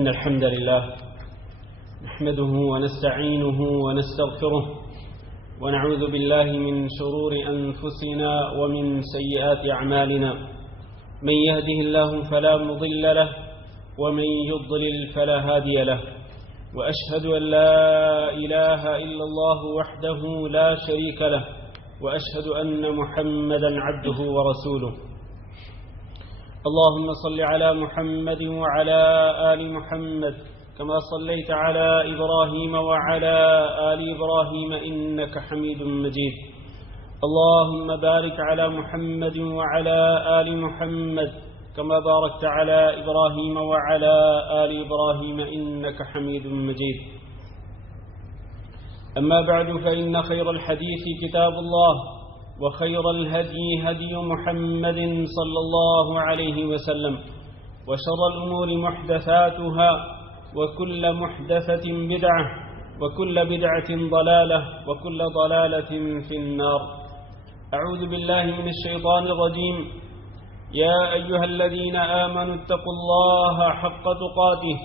إن الحمد لله نحمده ونستعينه ونستغفره ونعوذ بالله من شرور أنفسنا ومن سيئات أعمالنا من يهده الله فلا مضل له ومن يضلل فلا هادي له وأشهد أن لا إله إلا الله وحده لا شريك له وأشهد أن محمدا عبده ورسوله اللهم صل على محمد وعلى آل محمد كما صليت على إبراهيم وعلى آل إبراهيم إنك حميد مجيد اللهم بارك على محمد وعلى آل محمد كما باركت على إبراهيم وعلى آل إبراهيم إنك حميد مجيد أما بعد فإن خير الحديث كتاب الله وخير الهدي هدي محمد صلى الله عليه وسلم وشر الأمور محدثاتها وكل محدثة بدعة وكل بدعة ضلالة وكل ضلالة في النار. أعوذ بالله من الشيطان الرجيم. يا أيها الذين آمنوا اتقوا الله حق تقاته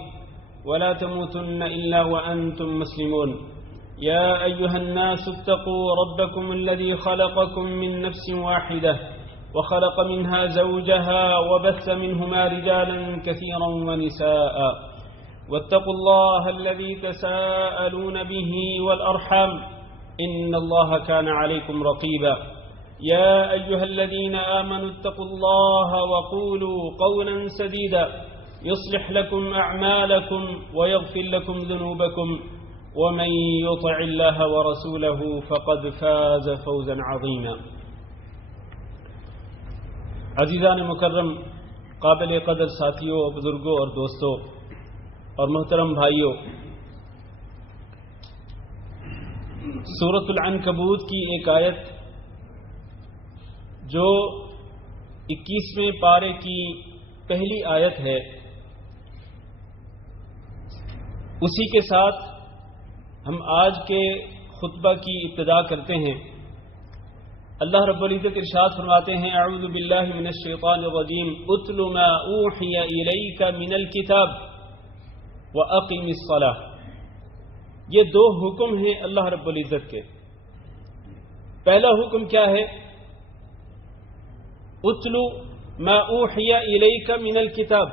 ولا تموتن إلا وأنتم مسلمون. يا أيها الناس اتقوا ربكم الذي خلقكم من نفس واحدة وخلق منها زوجها وبث منهما رجالا كثيرا ونساء واتقوا الله الذي تساءلون به والأرحام إن الله كان عليكم رقيبا. يا أيها الذين آمنوا اتقوا الله وقولوا قولا سديدا يصلح لكم أعمالكم ويغفر لكم ذنوبكم ومن يطع الله ورسوله فقد فاز فوزا عظيما. عزیزان مکرم، قابل قدر ساتھیوں، بزرگوں اور دوستوں اور محترم بھائیوں، سورۃ العنکبوت کی ایک آیت جو 21ویں پارے کی پہلی آیت ہے، اسی کے ساتھ ہم آج کے خطبہ کی ابتدا کرتے ہیں. اللہ رب العزت ارشاد فرماتے ہیں: اعوذ باللہ من الشیطان الرجیم اتل ما اوحی الیک من الکتاب واقم الصلاۃ. یہ دو حکم ہیں اللہ رب العزت کے. پہلا حکم کیا ہے؟ اتل ما اوحی الیک من الکتاب،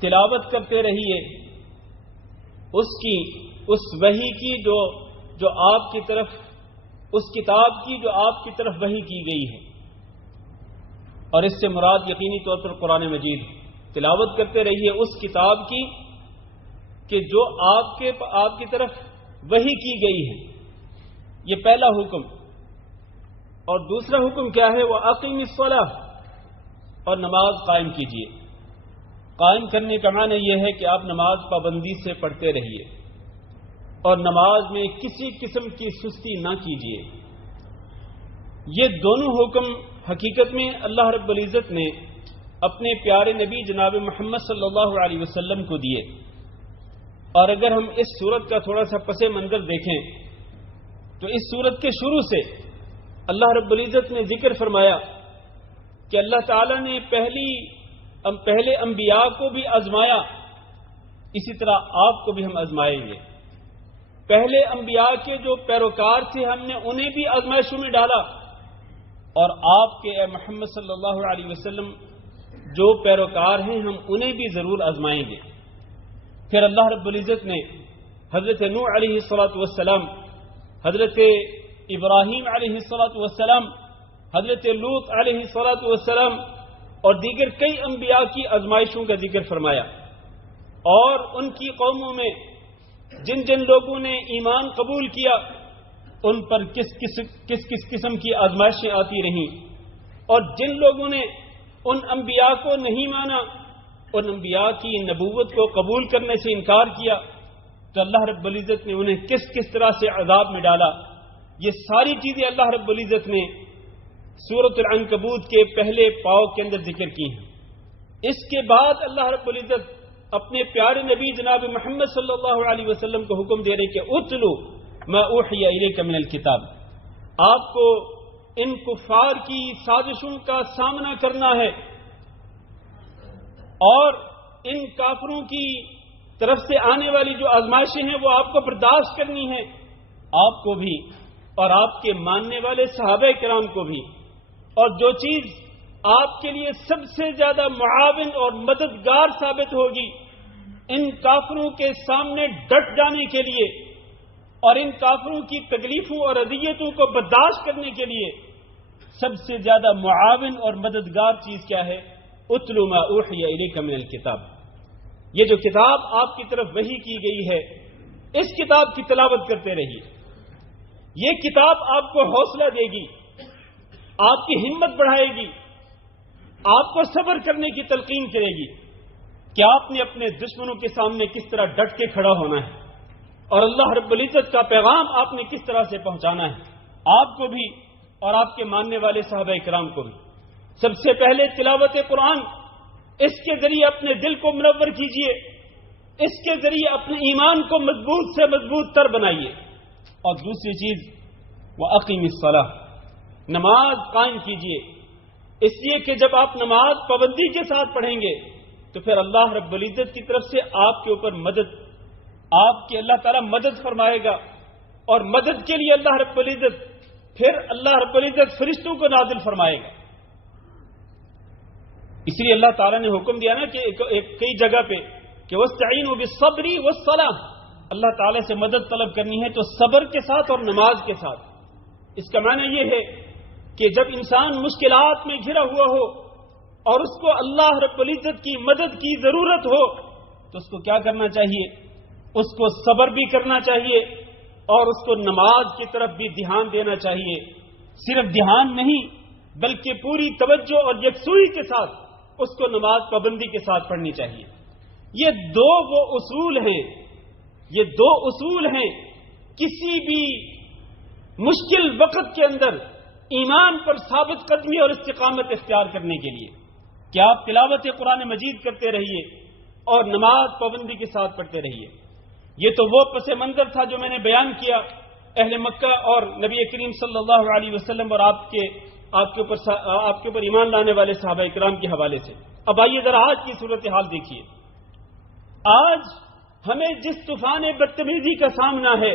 تلاوت کرتے رہیے اس وحی کی جو آپ کی طرف، اس کتاب کی جو آپ کی طرف وحی کی گئی ہے. اور اس سے مراد یقینی طور پر قرآن مجید. تلاوت کرتے رہیے اس کتاب کی کہ جو آپ کی طرف وحی کی گئی ہے. یہ پہلا حکم. اور دوسرا حکم کیا ہے؟ وَأَقِمِ الصَّلَاةَ، اور نماز قائم کیجیے. قائم کرنے کا معنی یہ ہے کہ آپ نماز پابندی سے پڑھتے رہیے اور نماز میں کسی قسم کی سستی نہ کیجیے. یہ دونوں حکم حقیقت میں اللہ رب العزت نے اپنے پیارے نبی جناب محمد صلی اللہ علیہ وسلم کو دیے. اور اگر ہم اس سورت کا تھوڑا سا پس منظر دیکھیں تو اس سورت کے شروع سے اللہ رب العزت نے ذکر فرمایا کہ اللہ تعالیٰ نے پہلے انبیاء کو بھی آزمایا، اسی طرح آپ کو بھی ہم آزمائیں گے. پہلے انبیاء کے جو پیروکار تھے ہم نے انہیں بھی آزمائشوں میں ڈالا، اور آپ کے اے محمد صلی اللہ علیہ وسلم جو پیروکار ہیں ہم انہیں بھی ضرور آزمائیں گے. پھر اللہ رب العزت نے حضرت نوح علیہ الصلوۃ والسلام، حضرت ابراہیم علیہ الصلوۃ والسلام، حضرت لوط علیہ الصلوۃ والسلام اور دیگر کئی انبیاء کی آزمائشوں کا ذکر فرمایا. اور ان کی قوموں میں جن لوگوں نے ایمان قبول کیا ان پر کس قسم کی آزمائشیں آتی رہیں، اور جن لوگوں نے ان انبیاء کو نہیں مانا، ان انبیاء کی نبوت کو قبول کرنے سے انکار کیا، تو اللہ رب العزت نے انہیں کس طرح سے عذاب میں ڈالا. یہ ساری چیزیں اللہ رب العزت نے سورۃ العنکبوت کے پہلے پاؤ کے اندر ذکر کی ہیں. اس کے بعد اللہ رب العزت اپنے پیارے نبی جناب محمد صلی اللہ علیہ وسلم کو حکم دے رہے کہ اتلو ما اوحی الیک من الکتاب. آپ کو ان کفار کی سازشوں کا سامنا کرنا ہے اور ان کافروں کی طرف سے آنے والی جو آزمائشیں ہیں وہ آپ کو برداشت کرنی ہے، آپ کو بھی اور آپ کے ماننے والے صحابہ کرام کو بھی. اور جو چیز آپ کے لیے سب سے زیادہ معاون اور مددگار ثابت ہوگی ان کافروں کے سامنے ڈٹ جانے کے لیے اور ان کافروں کی تکلیفوں اور اذیتوں کو برداشت کرنے کے لیے سب سے زیادہ معاون اور مددگار چیز کیا ہے؟ اتلو ما اوحی الیک من الکتاب. یہ جو کتاب آپ کی طرف وحی کی گئی ہے اس کتاب کی تلاوت کرتے رہیے. یہ کتاب آپ کو حوصلہ دے گی، آپ کی ہمت بڑھائے گی، آپ کو صبر کرنے کی تلقین کرے گی کہ آپ نے اپنے دشمنوں کے سامنے کس طرح ڈٹ کے کھڑا ہونا ہے اور اللہ رب العزت کا پیغام آپ نے کس طرح سے پہنچانا ہے، آپ کو بھی اور آپ کے ماننے والے صحابہ کرام کو بھی. سب سے پہلے تلاوت قرآن، اس کے ذریعے اپنے دل کو منور کیجئے، اس کے ذریعے اپنے ایمان کو مضبوط سے مضبوط تر بنائیے. اور دوسری چیز وَأَقِمِ الصَّلَاةَ، نماز قائم کیجئے. اس لیے کہ جب آپ نماز پابندی کے ساتھ پڑھیں گے تو پھر اللہ رب العزت کی طرف سے آپ کے اوپر مدد، آپ کی اللہ تعالیٰ مدد فرمائے گا. اور مدد کے لیے اللہ رب العزت پھر اللہ رب العزت فرشتوں کو نازل فرمائے گا. اس لیے اللہ تعالیٰ نے حکم دیا نا کہ کئی جگہ پہ کہ وَاسْتَعِينُوا بِالصَّبْرِ وَالصَّلَاةِ، اللہ تعالیٰ سے مدد طلب کرنی ہے تو صبر کے ساتھ اور نماز کے ساتھ. اس کا معنی یہ ہے کہ جب انسان مشکلات میں گھرا ہوا ہو اور اس کو اللہ رب العزت کی مدد کی ضرورت ہو تو اس کو کیا کرنا چاہیے؟ اس کو صبر بھی کرنا چاہیے اور اس کو نماز کی طرف بھی دھیان دینا چاہیے. صرف دھیان نہیں بلکہ پوری توجہ اور یکسوئی کے ساتھ اس کو نماز پابندی کے ساتھ پڑھنی چاہیے. یہ دو وہ اصول ہیں، یہ دو اصول ہیں کسی بھی مشکل وقت کے اندر ایمان پر ثابت قدمی اور استقامت اختیار کرنے کے لیے کہ آپ تلاوت قرآن مجید کرتے رہیے اور نماز پابندی کے ساتھ پڑھتے رہیے. یہ تو وہ پس منظر تھا جو میں نے بیان کیا اہل مکہ اور نبی کریم صلی اللہ علیہ وسلم اور آپ کے اوپر ایمان لانے والے صحابہ کرام کے حوالے سے. اب آئیے ذرا آج کی صورتحال دیکھیے. آج ہمیں جس طوفان بدتمیزی کا سامنا ہے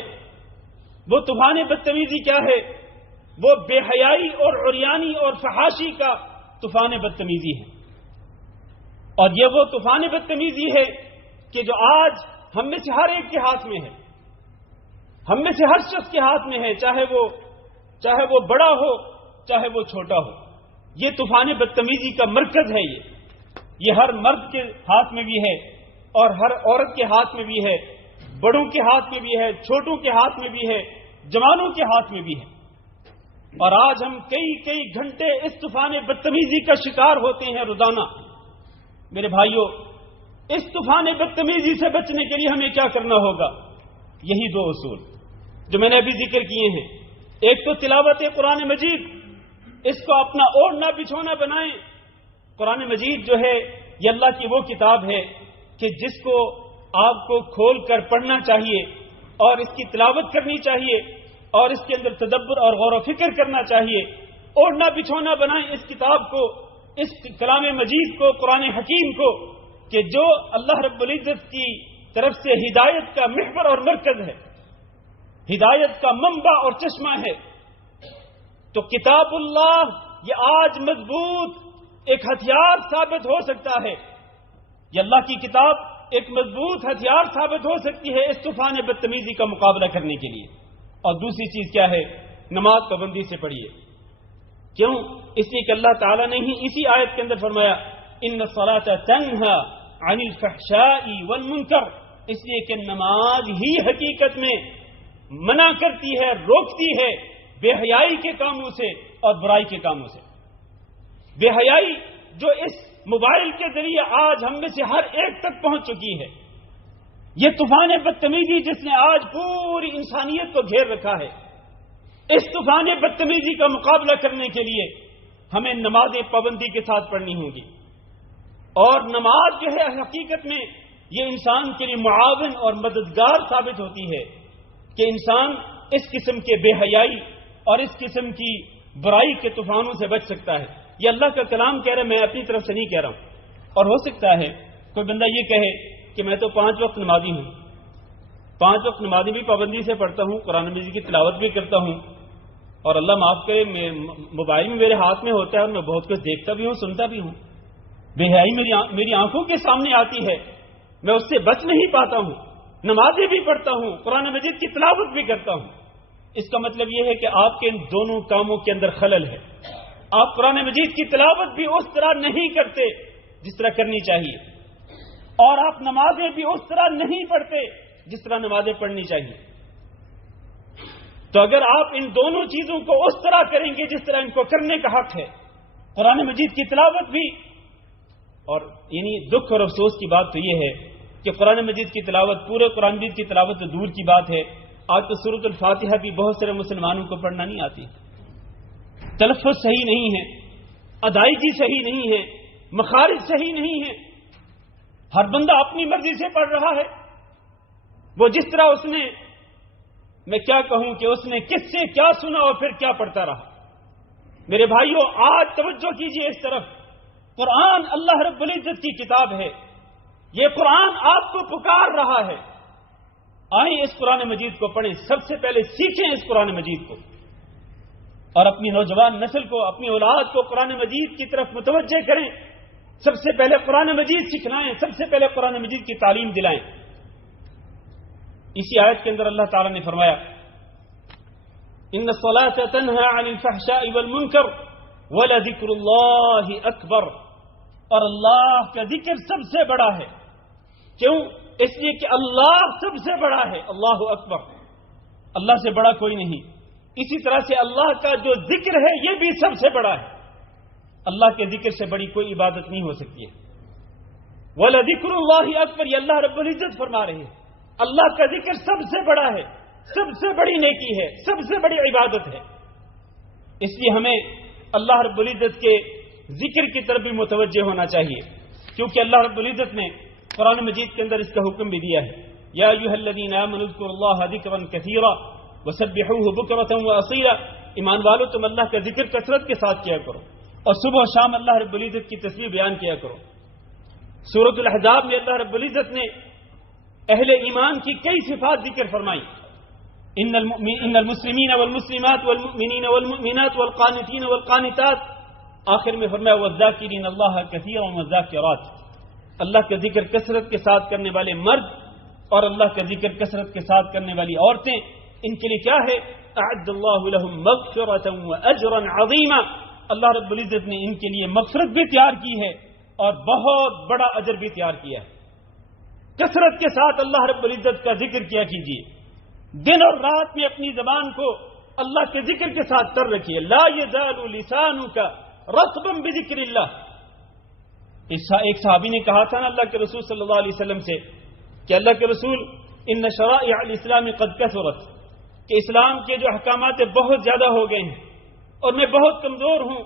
وہ طوفان بدتمیزی کیا ہے؟ وہ بے حیائی اور عریانی اور فحاشی کا طوفان بدتمیزی ہے. اور یہ وہ طوفان بدتمیزی ہے کہ جو آج ہم میں سے ہر ایک کے ہاتھ میں ہے، ہم میں سے ہر شخص کے ہاتھ میں ہے، چاہے وہ بڑا ہو چاہے وہ چھوٹا ہو. یہ طوفان بدتمیزی کا مرکز ہے. یہ ہر مرد کے ہاتھ میں بھی ہے اور ہر عورت کے ہاتھ میں بھی ہے، بڑوں کے ہاتھ میں بھی ہے، چھوٹوں کے ہاتھ میں بھی ہے، جوانوں کے ہاتھ میں بھی ہے. اور آج ہم کئی گھنٹے اس طوفان بدتمیزی کا شکار ہوتے ہیں روزانہ. میرے بھائیوں، اس طوفان بدتمیزی سے بچنے کے لیے ہمیں کیا کرنا ہوگا؟ یہی دو اصول جو میں نے ابھی ذکر کیے ہیں. ایک تو تلاوت قرآن مجید، اس کو اپنا اوڑھنا بچھونا بنائیں. قرآن مجید جو ہے یہ اللہ کی وہ کتاب ہے کہ جس کو آپ کو کھول کر پڑھنا چاہیے اور اس کی تلاوت کرنی چاہیے اور اس کے اندر تدبر اور غور و فکر کرنا چاہیے. اوڑھنا بچھونا بنائیں اس کتاب کو، اس کلام مجید کو، قرآن حکیم کو، کہ جو اللہ رب العزت کی طرف سے ہدایت کا محور اور مرکز ہے، ہدایت کا منبع اور چشمہ ہے. تو کتاب اللہ یہ آج مضبوط ایک ہتھیار ثابت ہو سکتا ہے. یہ اللہ کی کتاب ایک مضبوط ہتھیار ثابت ہو سکتی ہے اس طوفان بدتمیزی کا مقابلہ کرنے کے لیے. اور دوسری چیز کیا ہے؟ نماز پابندی سے پڑھیے. کیوں؟ اس لیے کہ اللہ تعالیٰ نے ہی اسی آیت کے اندر فرمایا ان الصلاۃ تنہی عن الفحشاء والمنکر. اس لیے کہ نماز ہی حقیقت میں منع کرتی ہے، روکتی ہے بے حیائی کے کاموں سے اور برائی کے کاموں سے. بے حیائی جو اس موبائل کے ذریعے آج ہم میں سے ہر ایک تک پہنچ چکی ہے. یہ طوفان بدتمیزی جس نے آج پوری انسانیت کو گھیر رکھا ہے. اس طوفان بدتمیزی کا مقابلہ کرنے کے لیے ہمیں نماز پابندی کے ساتھ پڑھنی ہوگی. اور نماز جو ہے حقیقت میں یہ انسان کے لیے معاون اور مددگار ثابت ہوتی ہے کہ انسان اس قسم کے بے حیائی اور اس قسم کی برائی کے طوفانوں سے بچ سکتا ہے. یہ اللہ کا کلام کہہ رہا ہے، میں اپنی طرف سے نہیں کہہ رہا ہوں. اور ہو سکتا ہے کوئی بندہ یہ کہے کہ میں تو 5 وقت نمازی ہوں، 5 وقت نمازی بھی پابندی سے پڑھتا ہوں، قرآن مجید کی تلاوت بھی کرتا ہوں، اور اللہ معاف کرے موبائل میں میرے ہاتھ میں ہوتا ہے اور میں بہت کچھ دیکھتا بھی ہوں، سنتا بھی ہوں، بے حیائی میری آنکھوں کے سامنے آتی ہے، میں اس سے بچ نہیں پاتا ہوں، نمازیں بھی پڑھتا ہوں، قرآن مجید کی تلاوت بھی کرتا ہوں۔ اس کا مطلب یہ ہے کہ آپ کے ان دونوں کاموں کے اندر خلل ہے۔ آپ قرآن مجید کی تلاوت بھی اس طرح نہیں کرتے جس طرح کرنی چاہیے، اور آپ نمازیں بھی اس طرح نہیں پڑھتے جس طرح نمازیں پڑھنی چاہیے۔ تو اگر آپ ان دونوں چیزوں کو اس طرح کریں گے جس طرح ان کو کرنے کا حق ہے، قرآن مجید کی تلاوت بھی، اور یعنی دکھ اور افسوس کی بات تو یہ ہے کہ قرآن مجید کی تلاوت، پورے قرآن مجید کی تلاوت تو دور کی بات ہے، آج تو سورۃ الفاتحہ بھی بہت سارے مسلمانوں کو پڑھنا نہیں آتی، تلفظ صحیح نہیں ہے، ادائیگی صحیح نہیں ہے، مخارج صحیح نہیں ہے، ہر بندہ اپنی مرضی سے پڑھ رہا ہے، وہ جس طرح اس نے، میں کیا کہوں کہ اس نے کس سے کیا سنا اور پھر کیا پڑھتا رہا۔ میرے بھائیوں، آج توجہ کیجئے اس طرف، قرآن اللہ رب العزت کی کتاب ہے، یہ قرآن آپ کو پکار رہا ہے، آئیں اس قرآن مجید کو پڑھیں، سب سے پہلے سیکھیں اس قرآن مجید کو، اور اپنی نوجوان نسل کو، اپنی اولاد کو قرآن مجید کی طرف متوجہ کریں، سب سے پہلے قرآن مجید سکھلائیں، سب سے پہلے قرآن مجید کی تعلیم دلائیں۔ اسی آیت کے اندر اللہ تعالیٰ نے فرمایا ان الصلاة تنہی عن الفحشاء والمنکر ولذکر اللہ اکبر، اور اللہ کا ذکر سب سے بڑا ہے۔ کیوں؟ اس لیے کہ اللہ سب سے بڑا ہے، اللہ اکبر، اللہ سے بڑا کوئی نہیں۔ اسی طرح سے اللہ کا جو ذکر ہے یہ بھی سب سے بڑا ہے، اللہ کے ذکر سے بڑی کوئی عبادت نہیں ہو سکتی ہے۔ وَلَذِكْرُ اللَّهِ أَكْبَرُ، یہ اللہ رب العزت فرما رہے ہیں، اللہ کا ذکر سب سے بڑا ہے، سب سے بڑی نیکی ہے، سب سے بڑی عبادت ہے۔ اس لیے ہمیں اللہ رب العزت کے ذکر کی طرف بھی متوجہ ہونا چاہیے، کیونکہ اللہ رب العزت نے قرآن مجید کے اندر اس کا حکم بھی دیا ہے، یا ایھا الذین آمنوا اذکروا اللہ ذکرا کثیرا وسبحوہ بکرۃ واصیلا، ایمان والو تم اللہ کا ذکر کثرت کے ساتھ کیا کرو، اور صبح و شام اللہ رب العزت کی تسبیح بیان کیا کرو۔ سورۃ الاحزاب میں اللہ رب العزت نے اہل ایمان کی کئی صفات ذکر فرمائی، ان المسلمین والمسلمات والمؤمنین والمؤمنات والقانتین والقانتات، آخر میں فرمایا والذاکرین اللہ کثیرا والذاکرات، اللہ کا ذکر کثرت کے ساتھ کرنے والے مرد اور اللہ کا ذکر کثرت کے ساتھ کرنے والی عورتیں، ان کے لیے کیا ہے؟ اعد اللہ لهم مغفرۃ واجرا عظیما، اللہ رب العزت نے ان کے لیے مغفرت بھی تیار کی ہے اور بہت بڑا اجر بھی تیار کیا ہے۔ کثرت کے ساتھ اللہ رب العزت کا ذکر کیا کیجیے، دن اور رات میں اپنی زبان کو اللہ کے ذکر کے ساتھ تر رکھیے، لا یزال لسانک رطبا بذکر اللہ۔ ایک صحابی نے کہا تھا نا اللہ کے رسول صلی اللہ علیہ وسلم سے کہ اللہ کے رسول ان شرائع الاسلام قد کثرت، کہ اسلام کے جو احکامات بہت زیادہ ہو گئے ہیں اور میں بہت کمزور ہوں،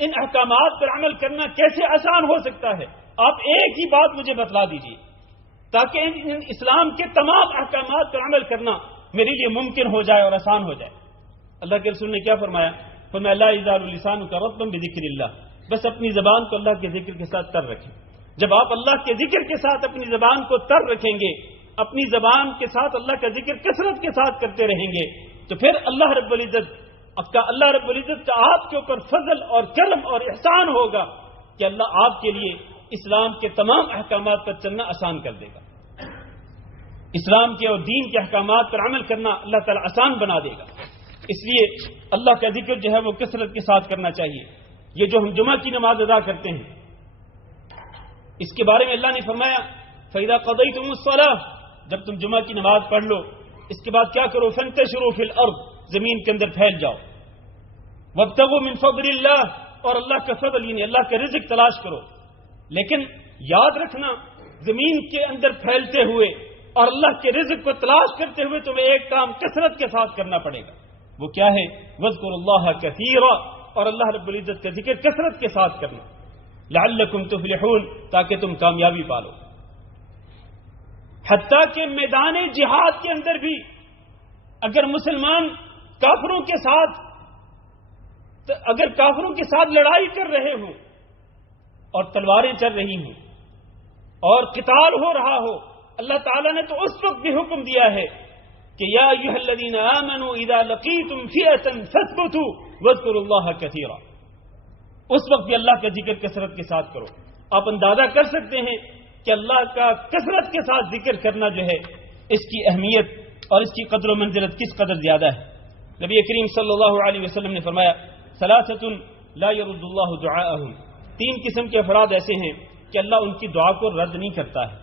ان احکامات پر عمل کرنا کیسے آسان ہو سکتا ہے؟ آپ ایک ہی بات مجھے بتلا دیجیے تاکہ ان اسلام کے تمام احکامات پر عمل کرنا میرے لیے ممکن ہو جائے اور آسان ہو جائے۔ اللہ کے رسول نے کیا فرمایا؟ فرمایا لا یزال لسانک رطبا بذکر اللہ، بس اپنی زبان کو اللہ کے ذکر کے ساتھ تر رکھیں۔ جب آپ اللہ کے ذکر کے ساتھ اپنی زبان کو تر رکھیں گے، اپنی زبان کے ساتھ اللہ کا ذکر کثرت کے ساتھ کرتے رہیں گے، تو پھر اللہ رب العزت کا آپ کے اوپر فضل اور کرم اور احسان ہوگا کہ اللہ آپ کے لیے اسلام کے تمام احکامات پر چلنا آسان کر دے گا، اسلام کے اور دین کے احکامات پر عمل کرنا اللہ تعالیٰ آسان بنا دے گا۔ اس لیے اللہ کا ذکر جو ہے وہ کثرت کے ساتھ کرنا چاہیے۔ یہ جو ہم جمعہ کی نماز ادا کرتے ہیں، اس کے بارے میں اللہ نے فرمایا فَإِذَا قَضَيْتُمُ الصَّلَاةَ، جب تم جمعہ کی نماز پڑھ لو اس کے بعد کیا کرو؟ فَانْتَشِرُوا فِي الْأَرْضِ، زمین کے اندر پھیل جاؤ، وَابْتَغُوا مِنْ فَضْلِ اللَّهِ، اور اللہ کا فضل یعنی اللہ کا رزق تلاش کرو۔ لیکن یاد رکھنا، زمین کے اندر پھیلتے ہوئے اور اللہ کے رزق کو تلاش کرتے ہوئے تمہیں ایک کام کثرت کے ساتھ کرنا پڑے گا، وہ کیا ہے؟ وَاذْكُرُوا اللَّهَ كَثِيرًا، اور اللہ رب العزت کا ذکر کثرت کے ساتھ کرنا، لعلکم تفلحون، تاکہ تم کامیابی پالو۔ حتیٰ کہ میدان جہاد کے اندر بھی اگر مسلمان کافروں کے ساتھ لڑائی کر رہے ہوں اور تلواریں چل رہی ہوں اور قتال ہو رہا ہو، اللہ تعالیٰ نے تو اس وقت بھی حکم دیا ہے کہ یا ایھا الذین آمنوا اذا لقیتم فئۃ فاثبتوا واذکروا اللہ کثیرا، اس وقت بھی اللہ کا ذکر کثرت کے ساتھ کرو۔ آپ اندازہ کر سکتے ہیں کہ اللہ کا کثرت کے ساتھ ذکر کرنا جو ہے اس کی اہمیت اور اس کی قدر و منزلت کس قدر زیادہ ہے۔ نبی کریم صلی اللہ علیہ وسلم نے فرمایا ثلاثۃ لا يرد اللہ دعاءہم، تین قسم کے افراد ایسے ہیں کہ اللہ ان کی دعا کو رد نہیں کرتا ہے۔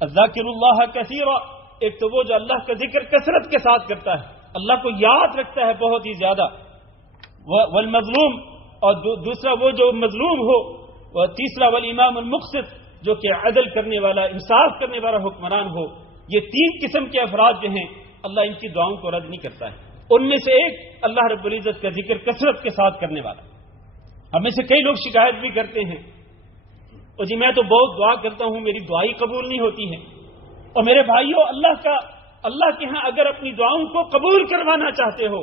الذاکر اللہ کثیرا، ایک تو وہ جو اللہ کا ذکر کثرت کے ساتھ کرتا ہے، اللہ کو یاد رکھتا ہے بہت ہی زیادہ، والمظلوم، اور دوسرا وہ جو مظلوم ہو، اور تیسرا والامام المقسط، جو کہ عدل کرنے والا، انصاف کرنے والا حکمران ہو۔ یہ تین قسم کے افراد جو ہیں اللہ ان کی دعاؤں کو رد نہیں کرتا ہے۔ ان میں سے ایک اللہ رب العزت کا ذکر کثرت کے ساتھ کرنے والا۔ ہم میں سے کئی لوگ شکایت بھی کرتے ہیں، اور جی میں تو بہت دعا کرتا ہوں، میری دعائی قبول نہیں ہوتی ہے۔ اور میرے بھائیوں، اللہ کے ہاں اگر اپنی دعاؤں کو قبول کروانا چاہتے ہو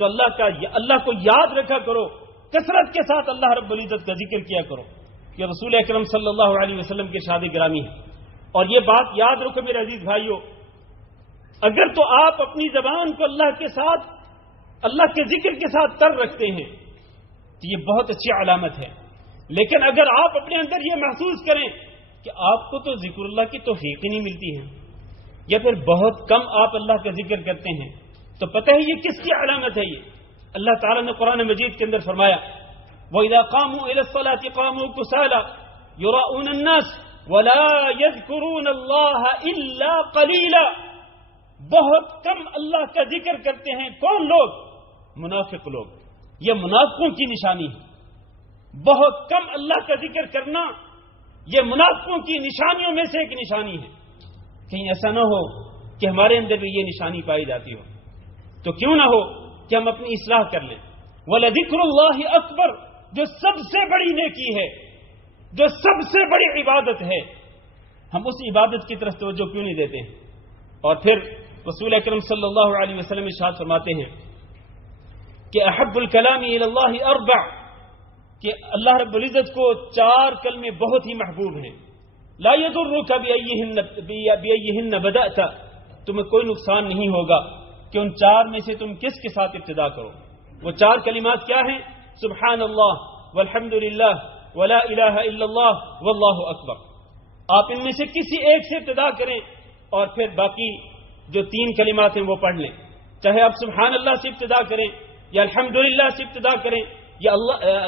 تو اللہ کو یاد رکھا کرو، کثرت کے ساتھ اللہ رب العزت کا ذکر کیا کرو۔ یہ رسول اکرم صلی اللہ علیہ وسلم کے ارشاد گرامی ہے۔ اور یہ بات یاد رکھو میرے عزیز بھائیوں، اگر تو آپ اپنی زبان کو اللہ کے ذکر کے ساتھ تر رکھتے ہیں تو یہ بہت اچھی علامت ہے، لیکن اگر آپ اپنے اندر یہ محسوس کریں کہ آپ کو تو ذکر اللہ کی توفیق ہی نہیں ملتی ہے، یا پھر بہت کم آپ اللہ کا ذکر کرتے ہیں، تو پتہ ہے یہ کس کی علامت ہے؟ یہ اللہ تعالیٰ نے قرآن مجید کے اندر فرمایا وَإِذَا قَامُوا إِلَى الصَّلَاةِ قَامُوا كُسَالَىٰ يُرَاءُونَ النَّاسَ وَلَا يَذْكُرُونَ اللَّهَ إِلَّا قَلِيلًا، بہت کم اللہ کا ذکر کرتے ہیں۔ کون لوگ؟ منافق لوگ۔ یہ منافقوں کی نشانی ہے، بہت کم اللہ کا ذکر کرنا یہ منافقوں کی نشانیوں میں سے ایک نشانی ہے۔ کہیں ایسا نہ ہو کہ ہمارے اندر بھی یہ نشانی پائی جاتی ہو، تو کیوں نہ ہو کہ ہم اپنی اصلاح کر لیں۔ وَلَذِكْرُ اللَّهِ أَكْبَرُ، جو سب سے بڑی نیکی ہے، جو سب سے بڑی عبادت ہے، ہم اس عبادت کی طرف توجہ کیوں نہیں دیتے ہیں؟ اور پھر رسول اکرم صلی اللہ علیہ وسلم ارشاد فرماتے ہیں کہ احب الکلام الی اللہ اربع، کہ اللہ رب العزت کو چار کلمے بہت ہی محبوب ہیں۔ لا یضرک بیئہن بدأت، تمہیں کوئی نقصان نہیں ہوگا کہ ان چار میں سے تم کس کے ساتھ ابتدا کرو۔ وہ چار کلمات کیا ہیں؟ سبحان اللہ والحمد للہ ولا الہ الا اللہ واللہ اکبر۔ آپ ان میں سے کسی ایک سے ابتدا کریں اور پھر باقی جو تین کلمات ہیں وہ پڑھ لیں، چاہے آپ سبحان اللہ سے ابتدا کریں یا الحمدللہ سے ابتدا کریں یا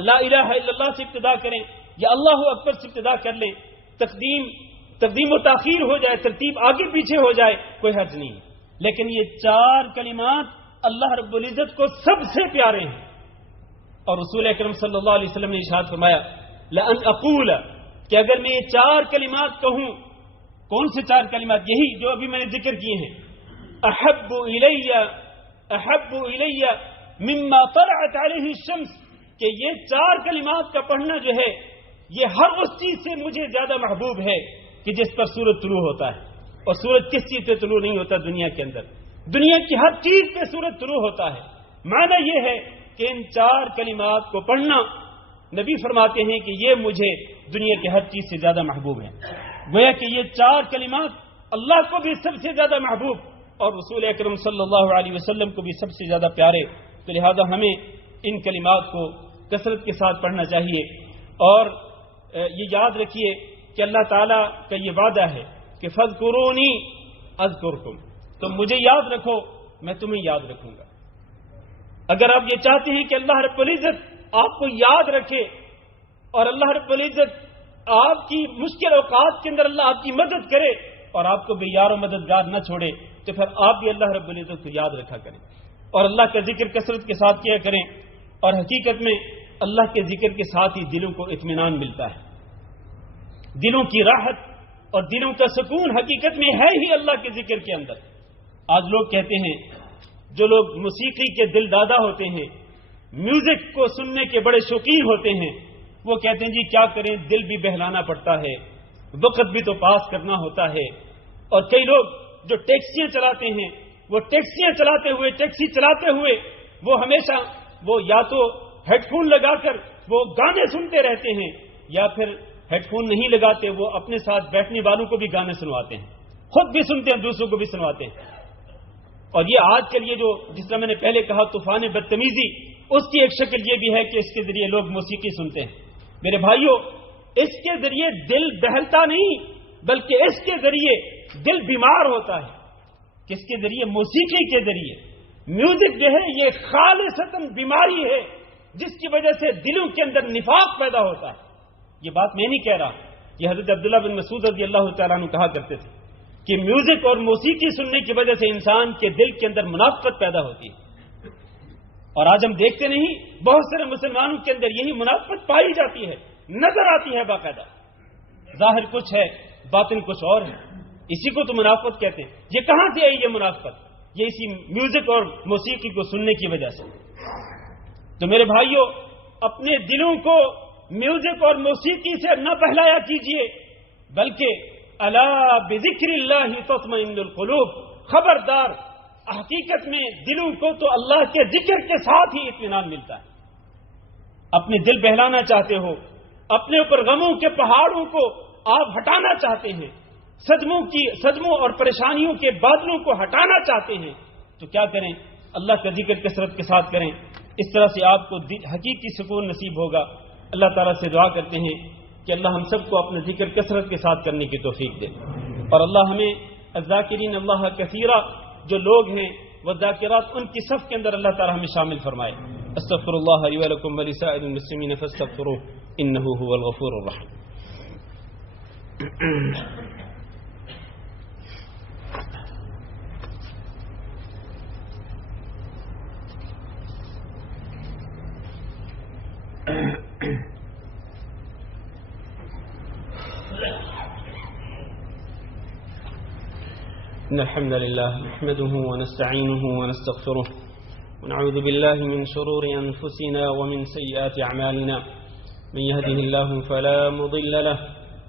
لا الہ الا اللہ سے ابتدا کریں یا اللہ اکبر سے ابتدا کر لیں۔ تقدیم و تاخیر ہو جائے، ترتیب آگے پیچھے ہو جائے، کوئی حرج نہیں، لیکن یہ چار کلمات اللہ رب العزت کو سب سے پیارے ہیں۔ اور رسول اکرم صلی اللہ علیہ وسلم نے ارشاد فرمایا لَأَنْ أَقُولَ، کہ اگر میں یہ چار کلمات کہوں، کون سے چار کلمات؟ یہی جو ابھی میں نے ذکر کیے ہیں، احب الی مما طلعت علیہ الشمس، کہ یہ چار کلمات کا پڑھنا جو ہے یہ ہر اس چیز سے مجھے زیادہ محبوب ہے کہ جس پر سورج طلوع ہوتا ہے۔ اور سورج کس چیز سے طلوع نہیں ہوتا دنیا کے اندر؟ دنیا کی ہر چیز پہ سورج طلوع ہوتا ہے۔ معنی یہ ہے کہ ان چار کلمات کو پڑھنا، نبی فرماتے ہیں کہ یہ مجھے دنیا کی ہر چیز سے زیادہ محبوب ہے۔ گویا کہ یہ چار کلمات اللہ کو بھی سب سے زیادہ محبوب اور رسول اکرم صلی اللہ علیہ وسلم کو بھی سب سے زیادہ پیارے، تو لہذا ہمیں ان کلمات کو کثرت کے ساتھ پڑھنا چاہیے۔ اور یہ یاد رکھیے کہ اللہ تعالیٰ کا یہ وعدہ ہے کہ فَاذْكُرُونِي أَذْكُرْكُمْ، تم مجھے یاد رکھو میں تمہیں یاد رکھوں گا۔ اگر آپ یہ چاہتے ہیں کہ اللہ رب العزت آپ کو یاد رکھے اور اللہ رب العزت آپ کی مشکل اوقات کے اندر اللہ آپ کی مدد کرے اور آپ کو بے یار و مددگار نہ چھوڑے، تو پھر آپ بھی اللہ رب العزت کو یاد رکھا کریں اور اللہ کا ذکر کثرت کے ساتھ کیا کریں۔ اور حقیقت میں اللہ کے ذکر کے ساتھ ہی دلوں کو اطمینان ملتا ہے، دلوں کی راحت اور دلوں کا سکون حقیقت میں ہے ہی اللہ کے ذکر کے اندر۔ آج لوگ کہتے ہیں، جو لوگ موسیقی کے دل دادا ہوتے ہیں، میوزک کو سننے کے بڑے شوقین ہوتے ہیں، وہ کہتے ہیں جی کیا کریں، دل بھی بہلانا پڑتا ہے، وقت بھی تو پاس کرنا ہوتا ہے۔ اور کئی لوگ جو ٹیکسیاں چلاتے ہیں، وہ ٹیکسی چلاتے ہوئے وہ ہمیشہ وہ یا تو ہیڈ فون لگا کر وہ گانے سنتے رہتے ہیں یا پھر ہیڈ فون نہیں لگاتے، وہ اپنے ساتھ بیٹھنے والوں کو بھی گانے سنواتے ہیں، خود بھی سنتے ہیں، دوسروں کو بھی سنواتے ہیں۔ اور یہ آج کل یہ جو جس طرح میں نے پہلے کہا طوفان بدتمیزی، اس کی ایک شکل یہ بھی ہے کہ اس کے ذریعے لوگ موسیقی سنتے ہیں۔ میرے بھائیوں، اس کے ذریعے دل بہلتا نہیں، بلکہ اس کے ذریعے دل بیمار ہوتا ہے۔ کس کے ذریعے؟ موسیقی کے ذریعے۔ میوزک جو ہے یہ خالصتاً بیماری ہے، جس کی وجہ سے دلوں کے اندر نفاق پیدا ہوتا ہے۔ یہ بات میں نہیں کہہ رہا، یہ حضرت عبداللہ بن مسعود رضی اللہ تعالیٰ عنہ کہا کرتے تھے کہ میوزک اور موسیقی سننے کی وجہ سے انسان کے دل کے اندر منافقت پیدا ہوتی ہے۔ اور آج ہم دیکھتے نہیں، بہت سارے مسلمانوں کے اندر یہی منافقت پائی جاتی ہے، نظر آتی ہے باقاعدہ۔ ظاہر کچھ ہے، باطن کچھ اور ہے، اسی کو تو منافقت کہتے ہیں۔ یہ کہاں سے آئی یہ منافقت؟ یہ اسی میوزک اور موسیقی کو سننے کی وجہ سے۔ تو میرے بھائیوں، اپنے دلوں کو میوزک اور موسیقی سے نہ بہلایا کیجیے، بلکہ الا بذکر اللہ تطمئن القلوب، خبردار، حقیقت میں دلوں کو تو اللہ کے ذکر کے ساتھ ہی اطمینان ملتا ہے۔ اپنے دل بہلانا چاہتے ہو، اپنے اوپر غموں کے پہاڑوں کو آپ ہٹانا چاہتے ہیں، صدموں اور پریشانیوں کے بادلوں کو ہٹانا چاہتے ہیں، تو کیا کریں؟ اللہ کا ذکر کثرت کے ساتھ کریں۔ اس طرح سے آپ کو حقیقی سکون نصیب ہوگا۔ اللہ تعالیٰ سے دعا کرتے ہیں کہ اللہ ہم سب کو اپنا ذکر کثرت کے ساتھ کرنے کی توفیق دے، اور اللہ ہمیں الذاکرین اللہ کثیرا جو لوگ ہیں وہ ذاکرات، ان کی صف کے اندر اللہ تعالیٰ ہمیں شامل فرمائے۔ استغفر اللہ لی ولکم ولسائر المسلمین فاستغفروہ انہ هو الغفور الرحیم۔ إن الحمد لله نحمده ونستعينه ونستغفره ونعوذ بالله من شرور أنفسنا ومن سيئات أعمالنا، من يهده الله فلا مضل له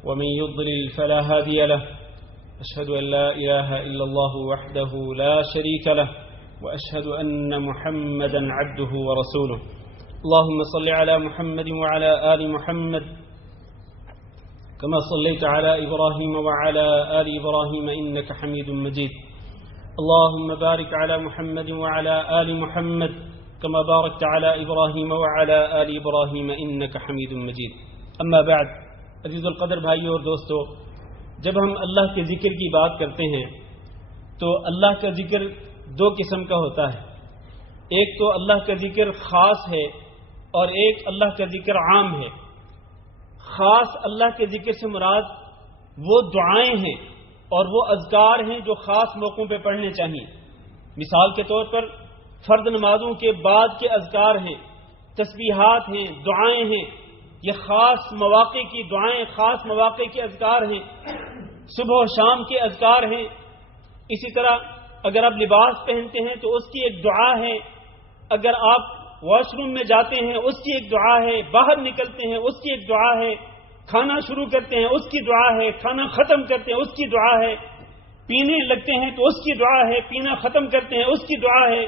ومن يضلل فلا هادي له، أشهد أن لا إله إلا الله وحده لا شريك له، وأشهد أن محمدا عبده ورسوله۔ اللهم صل على محمد وعلى آل محمد كما صليت على إبراهيم وعلى آل إبراهيم إنك حميد مجيد، اللهم بارك على محمد وعلى آل محمد كما باركت على إبراهيم وعلى آل إبراهيم إنك حميد مجيد۔ اما بعد، عزیز القدر بھائیوں اور دوستو، جب ہم اللہ کے ذکر کی بات کرتے ہیں تو اللہ کا ذکر دو قسم کا ہوتا ہے۔ ایک تو اللہ کا ذکر خاص ہے اور ایک اللہ کا ذکر عام ہے۔ خاص اللہ کے ذکر سے مراد وہ دعائیں ہیں اور وہ اذکار ہیں جو خاص موقعوں پہ پڑھنے چاہیے۔ مثال کے طور پر فرض نمازوں کے بعد کے اذکار ہیں، تسبیحات ہیں، دعائیں ہیں، یہ خاص مواقع کی دعائیں، خاص مواقع کے اذکار ہیں، صبح و شام کے اذکار ہیں۔ اسی طرح اگر آپ لباس پہنتے ہیں تو اس کی ایک دعا ہے، اگر آپ واش روم میں جاتے ہیں اس کی ایک دعا ہے، باہر نکلتے ہیں اس کی ایک دعا ہے، کھانا شروع کرتے ہیں اس کی دعا ہے، کھانا ختم کرتے ہیں اس کی دعا ہے، پینے لگتے ہیں تو اس کی دعا ہے، پینا ختم کرتے ہیں اس کی دعا ہے۔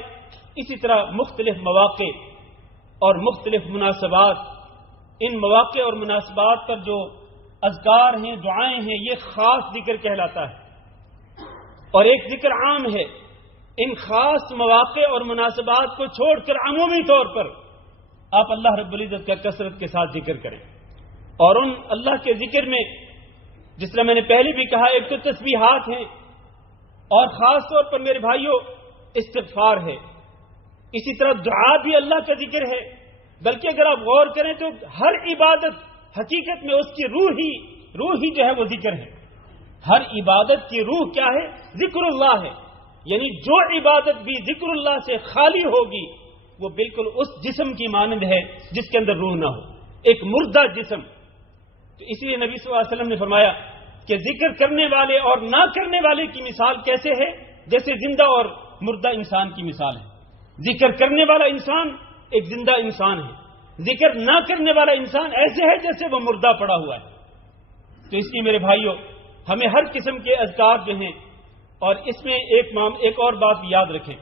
اسی طرح مختلف مواقع اور مختلف مناسبات، ان مواقع اور مناسبات پر جو اذکار ہیں، دعائیں ہیں، یہ خاص ذکر کہلاتا ہے۔ اور ایک ذکر عام ہے، ان خاص مواقع اور مناسبات کو چھوڑ کر عمومی طور پر آپ اللہ رب العزت کا کثرت کے ساتھ ذکر کریں۔ اور ان اللہ کے ذکر میں جس طرح میں نے پہلے بھی کہا، ایک تو تسبیحات ہیں اور خاص طور پر میرے بھائیوں استغفار ہے۔ اسی طرح دعا بھی اللہ کا ذکر ہے، بلکہ اگر آپ غور کریں تو ہر عبادت حقیقت میں اس کی روح ہی جو ہے وہ ذکر ہے۔ ہر عبادت کی روح کیا ہے؟ ذکر اللہ ہے۔ یعنی جو عبادت بھی ذکر اللہ سے خالی ہوگی وہ بالکل اس جسم کی مانند ہے جس کے اندر روح نہ ہو، ایک مردہ جسم۔ تو اس لیے نبی صلی اللہ علیہ وسلم نے فرمایا کہ ذکر کرنے والے اور نہ کرنے والے کی مثال کیسے ہے؟ جیسے زندہ اور مردہ انسان کی مثال ہے۔ ذکر کرنے والا انسان ایک زندہ انسان ہے، ذکر نہ کرنے والا انسان ایسے ہے جیسے وہ مردہ پڑا ہوا ہے۔ تو اس لیے میرے بھائیوں ہمیں ہر قسم کے اذکار جو ہیں، اور اس میں ایک اور بات یاد رکھیں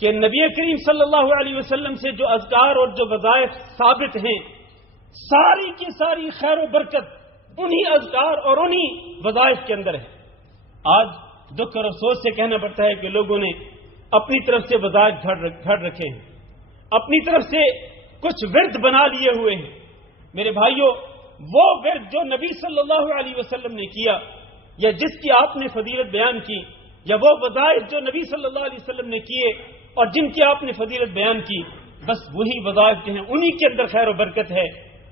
کہ نبی کریم صلی اللہ علیہ وسلم سے جو اذکار اور جو وظائف ثابت ہیں، ساری کی ساری خیر و برکت انہی اذکار اور انہی وظائف کے اندر ہے۔ آج دکھ اور افسوس سے کہنا پڑتا ہے کہ لوگوں نے اپنی طرف سے وظائف گھڑ رکھے ہیں، اپنی طرف سے کچھ ورد بنا لیے ہوئے ہیں۔ میرے بھائیوں، وہ ورد جو نبی صلی اللہ علیہ وسلم نے کیا یا جس کی آپ نے فضیلت بیان کی، یا وہ وظائف جو نبی صلی اللہ علیہ وسلم نے کیے اور جن کی آپ نے فضیلت بیان کی، بس وہی وظائف جو ہیں انہی کے اندر خیر و برکت ہے۔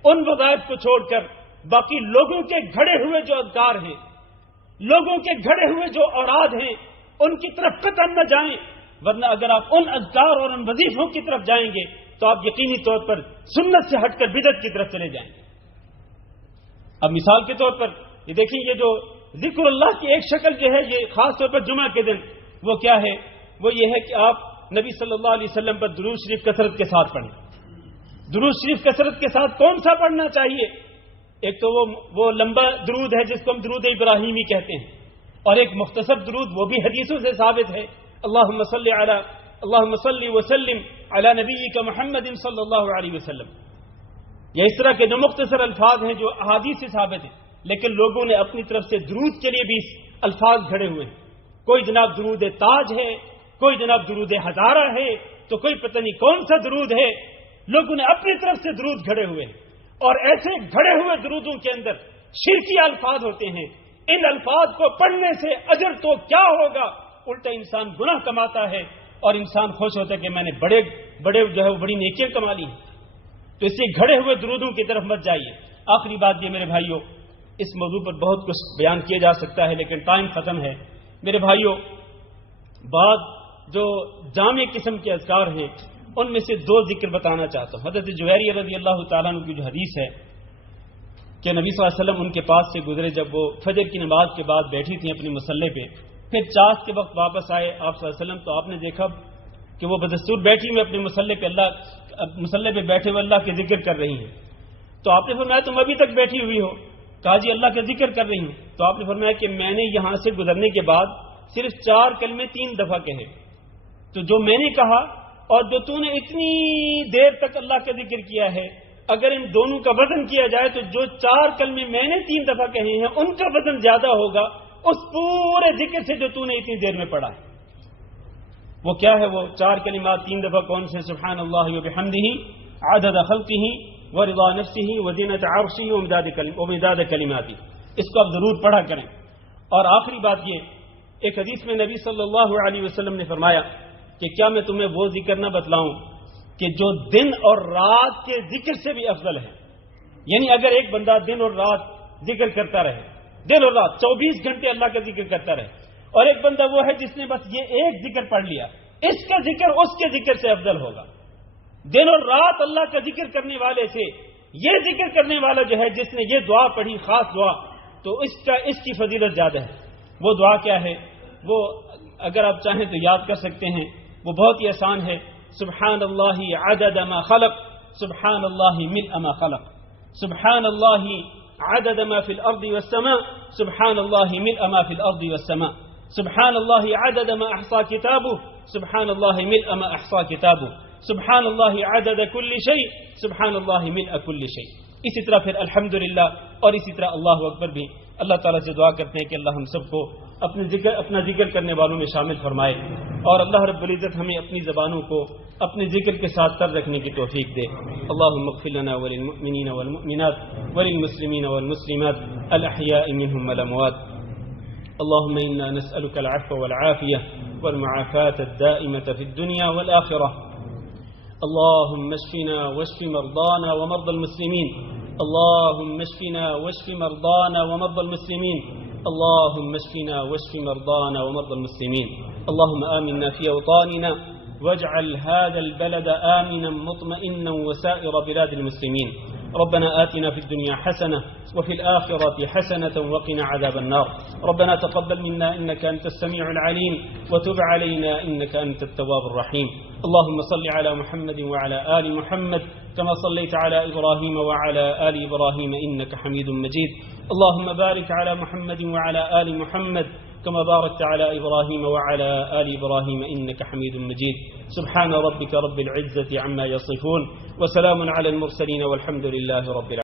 ان وظائف کو چھوڑ کر باقی لوگوں کے گھڑے ہوئے جو اذکار ہیں، لوگوں کے گھڑے ہوئے جو اوراد ہیں، ان کی طرف قطعاً نہ جائیں، ورنہ اگر آپ ان اذکار اور ان وظیفوں کی طرف جائیں گے تو آپ یقینی طور پر سنت سے ہٹ کر بدعت کی طرف چلے جائیں گے۔ اب مثال کے طور پر یہ دیکھیں، یہ جو ذکر اللہ کی ایک شکل جو ہے، یہ خاص طور پر جمعہ کے دن، وہ کیا ہے؟ وہ یہ ہے کہ آپ نبی صلی اللہ علیہ وسلم پر درود شریف کثرت کے ساتھ پڑھیں۔ درود شریف کثرت کے ساتھ کون سا پڑھنا چاہیے؟ ایک تو وہ لمبا درود ہے جس کو ہم درود ابراہیمی کہتے ہیں، اور ایک مختصر درود، وہ بھی حدیثوں سے ثابت ہے، اللہم صلی وسلم علی نبیک محمد صلی اللہ علیہ وسلم۔ یہ اس طرح کے جو مختصر الفاظ ہیں جو احادیث سے ثابت ہیں، لیکن لوگوں نے اپنی طرف سے درود کے لیے بھی الفاظ گھڑے ہوئے ہیں۔ کوئی جناب درود تاج ہے، کوئی جناب درود ہزارہ ہے، تو کوئی پتہ نہیں کون سا درود ہے۔ لوگوں نے اپنی طرف سے درود گھڑے ہوئے ہیں، اور ایسے گھڑے ہوئے درودوں کے اندر شرکی الفاظ ہوتے ہیں۔ ان الفاظ کو پڑھنے سے اجر تو کیا ہوگا، الٹا انسان گناہ کماتا ہے اور انسان خوش ہوتا ہے کہ میں نے بڑے جو ہے وہ بڑی نیکیاں کما لی ہیں۔ تو اس لیے گھڑے ہوئے درودوں کی طرف مت جائیے۔ آخری بات یہ میرے بھائیوں، اس موضوع پر بہت کچھ بیان کیا جا سکتا ہے لیکن ٹائم ختم ہے۔ میرے بھائیوں، بعض جو جامع قسم کے اذکار ہیں ان میں سے دو ذکر بتانا چاہتا ہوں۔ حضرت جویریہ رضی اللہ تعالیٰ عنہ کی جو حدیث ہے کہ نبی صلی اللہ علیہ وسلم ان کے پاس سے گزرے جب وہ فجر کی نماز کے بعد بیٹھی تھیں اپنے مصلے پہ، پھر چاش کے وقت واپس آئے آپ صلی اللہ علیہ وسلم، تو آپ نے دیکھا کہ وہ بدستور بیٹھی ہوئی اپنے مصلے پہ بیٹھے ہوئے اللہ کے ذکر کر رہی ہیں۔ تو آپ نے فرمایا تم ابھی تک بیٹھی ہوئی ہو؟ کہا جی اللہ کا ذکر کر رہی ہوں۔ تو آپ نے فرمایا کہ میں نے یہاں سے گزرنے کے بعد صرف 4 کلمے 3 دفعہ کہے، تو جو میں نے کہا اور جو تو نے اتنی دیر تک اللہ کا ذکر کیا ہے، اگر ان دونوں کا وزن کیا جائے تو جو 4 کلمے میں نے 3 دفعہ کہے ہیں ان کا وزن زیادہ ہوگا اس پورے ذکر سے جو تو نے اتنی دیر میں پڑھا ہے۔ وہ کیا ہے؟ وہ 4 کلمات 3 دفعہ کون سے؟ سبحان اللہ وبحمدہ عدد خلقہ ورضا نفسہ وزینۃ عرشہ ومداد کلماتہ۔ اس کو آپ ضرور پڑھا کریں۔ اور آخری بات یہ، ایک حدیث میں نبی صلی اللہ علیہ وسلم نے فرمایا کہ کیا میں تمہیں وہ ذکر نہ بتلاؤں کہ جو دن اور رات کے ذکر سے بھی افضل ہے؟ یعنی اگر ایک بندہ دن اور رات ذکر کرتا رہے، دن اور رات 24 گھنٹے اللہ کا ذکر کرتا رہے، اور ایک بندہ وہ ہے جس نے بس یہ ایک ذکر پڑھ لیا، اس کا ذکر اس کے ذکر سے افضل ہوگا۔ دن اور رات اللہ کا ذکر کرنے والے سے یہ ذکر کرنے والا جو ہے جس نے یہ دعا پڑھی، خاص دعا، تو اس کی فضیلت زیادہ ہے۔ وہ دعا کیا ہے؟ وہ اگر آپ چاہیں تو یاد کر سکتے ہیں، وہ بہت ہی آسان ہے۔ سبحان اللہ عدد ما خلق، سبحان اللہ ملء ما خلق، سبحان اللہ عدد ما فی الارض والسماء، سبحان اللہ ملء ما فی الارض والسماء، سبحان اللہ عدد ما احصى کتابه، سبحان اللہ ملء ما احصى کتابه، سبحان اللہ عدد کل شیء، سبحان اللہ ملء کل شیء۔ اسی طرح پھر الحمدللہ اور اسی طرح اللہ اکبر بھی اللہ تعالیٰ سے دعا کرتے ہیں کہ اللہ ہم سب کو اپنا ذکر کرنے والوں میں شامل فرمائے، اور اللہ رب العزت ہمیں اپنی زبانوں کو اپنے ذکر کے ساتھ تر رکھنے کی توفیق دے۔ اللہم اغفر لنا وللمؤمنین والمؤمنات وللمسلمین والمسلمات الاحیاء منهم والاموات۔ اللهم إنا نسألك العفو والعافية والمعافاة الدائمة في الدنيا والآخرة۔ اللهم اشفنا واشف مرضانا ومرضى المسلمين، اللهم اشفنا واشف مرضانا ومرضى المسلمين، اللهم اشفنا واشف مرضانا ومرضى المسلمين، اللهم آمنا في أوطاننا واجعل هذا البلد آمنا مطمئنا وسائر بلاد المسلمين، ربنا آتنا في الدنيا حسنة وفي الآخرة حسنة وقنا عذاب النار، ربنا تقبل منا إنك أنت السميع العليم وتب علينا إنك أنت التواب الرحيم، اللهم صل على محمد وعلى آل محمد كما صليت على إبراهيم وعلى آل إبراهيم إنك حميد مجيد، اللهم بارك على محمد وعلى آل محمد كما باركت على إبراهيم وعلى آل إبراهيم إنك حميد مجيد، سبحان ربك رب العزة عما يصفون وسلام على المرسلين والحمد لله رب العالمين۔